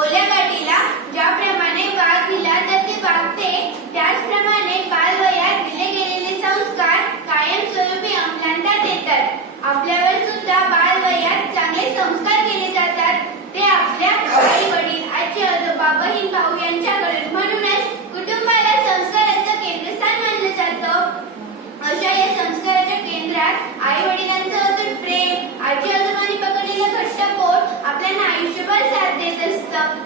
ओल्या गाठीला ज्याप्रमाणे वाघ दिला तर ते वागते त्याचप्रमाणे बालवयात दिले गेलेले संस्कार कायमस्वरूपी अंमलात येतात आपल्यावर सुद्धा बालवयात चांगले संस्कार केले जातात. ते आपल्या आई वडील आजी आजोबा बहीण भाऊ यांच्याकडे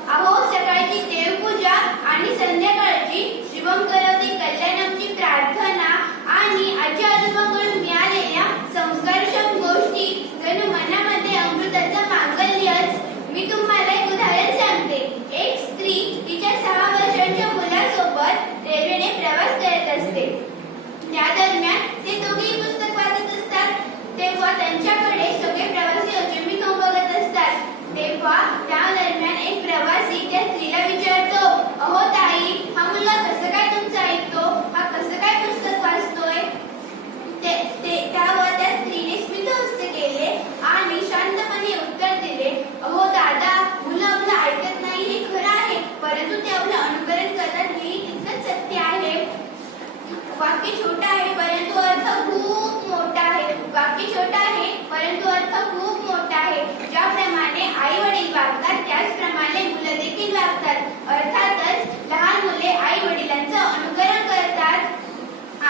अहो सकाळची देवपूजा आणि संध्याकाळची शिवम करवती कल्याणमची प्रार्थना आणि आजी आजोबाकडून मिळालेल्या संस्कारक्षम गोष्टी जणू मनामध्ये अमृताचं मांगल्यच मी तुम्हाला एक उदाहरण सांगते. एक स्त्री तिच्या सहा वर्षांच्या मुलासोबत रेल्वेने प्रवास करत असते. त्या दरम्यान ते दोघेही पुस्तक वाचत असतात. तेव्हा त्यांच्याकडे सगळे प्रवासी अचंबित होऊन बघत असतात. तेव्हा त्या दरम्यान एक प्रवासी त्या स्त्रीला विचारतो अहो ताई हा मुलगा कसं काय तुमचं ऐकतो हा कसं काय पुस्तक वाचतोय ते ते त्यावर त्या स्त्रीने स्मितहस्त केले आणि शांतपणे उत्तर दिले अहो दादा मुलं आपलं ऐकत नाही हे खरं आहे परंतु ते आपलं अनुकरण करतात हेही तितकंच सत्य आहे वाक्य छोटा आहे परंतु अर्थ खूप मोठा आहे. वाक्य छोटा आहे परंतु अर्थ खूप मोठा आहे. ज्याप्रमाणे आई वडील वागतात त्याचप्रमाणे मुलं देखील वागतात अर्थातच लहान मुले आई वडिलांचं अनुकरण करतात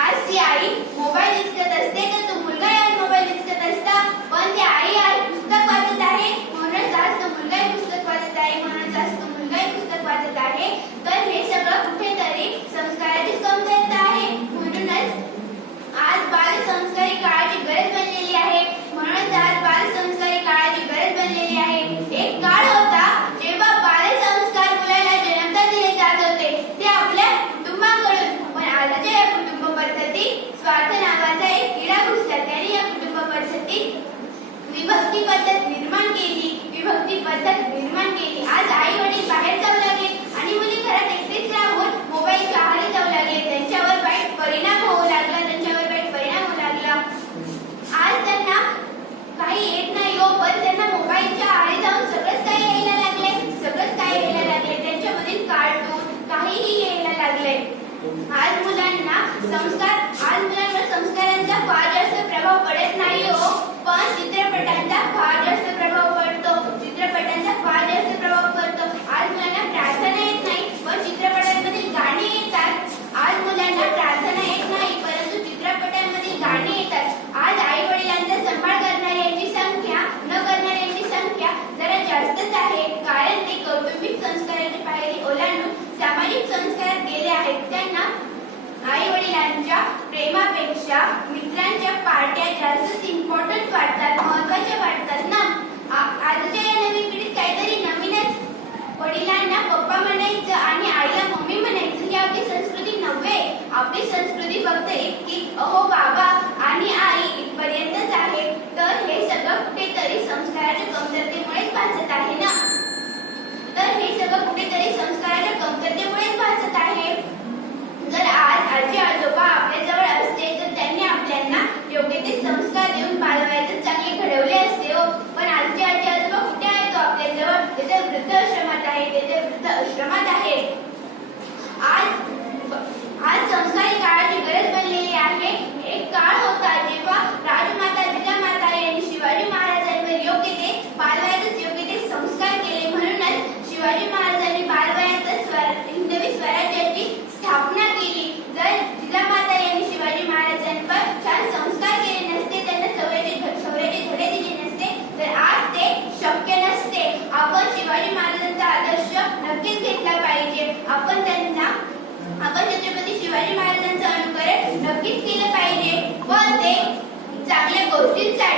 आज ती आई मोबाईल विचकत असते तर तो मुलगा आज मोबाईल विचकत असता पण ती आई आज पुस्तक वाचत आहे म्हणूनच आज तो मुलगाही पुस्तक वाचत आहे म्हणूनच आज तो मुलगाही पुस्तक वाचत आहे तर हे सगळं कुठेतरी संस्काराची कमतरता आहे म्हणूनच आज बाल संस्कारी काळाची गरज बनलेली आहे म्हणूनच आज बाल संस्कारी काळाची गरज बनलेली आहे एक काळ होता जेव्हा बाल संस्कार मुलाला जन्मता दिले जात होते ते आपल्या कुटुंबाकडून पण आताच्या या कुटुंब पद्धतीत स्वार्थ नावाचा एक किडा घुसला त्याने या कुटुंब पद्धतीत विभक्ती पद्धत निर्माण केली. विभक्ती पद्धत निर्माण केली. आज आई वडील बाहेर जाऊ लागले आणि मुली घरात एकटेच राहून मोबाईलच्या आहारी जाऊ लागले. त्यांच्यावर वाईट परिणाम होऊ लागला. त्यांच्यावर वाईट परिणाम होऊ लागला. आज त्यांना काही येत नाही हो पण त्यांना मोबाईलच्या आहारी जाऊन सगळंच काही यायला लागले सगळंच काही यायला लागले त्यांच्यामधील कार्टून काहीही यायला लागले आज मुलांना संस्कार आज मुलांवर संस्कारांचा फार जास्त प्रभाव पडत नाही हो. पण चित्रपटांचा फार जास्त प्रभाव पडतो चित्रपटांचा फार जास्त प्रभाव पडतो आज मुलांना प्रार्थना येत नाही पण चित्रपटांमधील गाणी येतात आज मुलांना प्रार्थना येत नाही परंतु चित्रपटांमधील गाणी येतात आज आई वडिलांचा सांभाळ करणाऱ्यांची संख्या न करणाऱ्यांची संख्या जरा जास्तच आहे कारण ते कौटुंबिक संस्काराची पायरी ओलांडून सामाजिक संस्कारात गेले आहेत त्यांना आई वडिलांच्या प्रेमापेक्षा मित्रांच्या पार्ट्या जास्तच इम्पॉर्टंट वाटतात महत्त्वाच्या वाटतात ना? आजच्या या नवीन पिढीत काहीतरी नवीनच. वडिलांना पप्पा म्हणायचं आणि आईला मम्मी म्हणायचं ही आपली संस्कृती नव्हे. आपली संस्कृती फक्त एक अहो बाबा आणि आई इथपर्यंतच आहे तर हे सगळं कुठेतरी संस्काराच्या कमतरतेमुळेच भासत आहे ना तर हे सगळं कुठेतरी संस्काराच्या कमतरतेमुळेच भासत आहे जर आज आजी आजोबा आपल्या जवळ असते तर त्यांनी आपल्याला योग्य ते संस्कार देऊन बालवयातच चांगले घडवले असते हो पण आजचे आजी आजोबा कुठे आहेत तो आपल्या जवळ ते तर वृद्ध आश्रमात आहे ते आश्रमात आहे आज आज संस्कारी काळाची गरज बनलेली आहे एक काळ होता जेव्हा राजमाता जिजामाता यांनी शिवाजी महाराजांवर योग्य ते बालवयातच योग्य ते संस्कार केले म्हणूनच शिवाजी महाराजांनी बालवयातच स्वर हिंदवी स्वराज्याची स्थापना केली जर जिजामाता यांनी शिवाजी महाराजांवर छान संस्कार केले नसते त्यांना शौर्याचे शौर्याचे धडे दिले नसते तर आज ते शक्य नसते आपण शिवाजी महाराजांचा आदर्श नक्कीच घेतला पाहिजे आपण त्यांना शिवाजी महाराजांचं अनुकरण नक्कीच केलं पाहिजे. व ते चांगल्या गोष्टींसाठी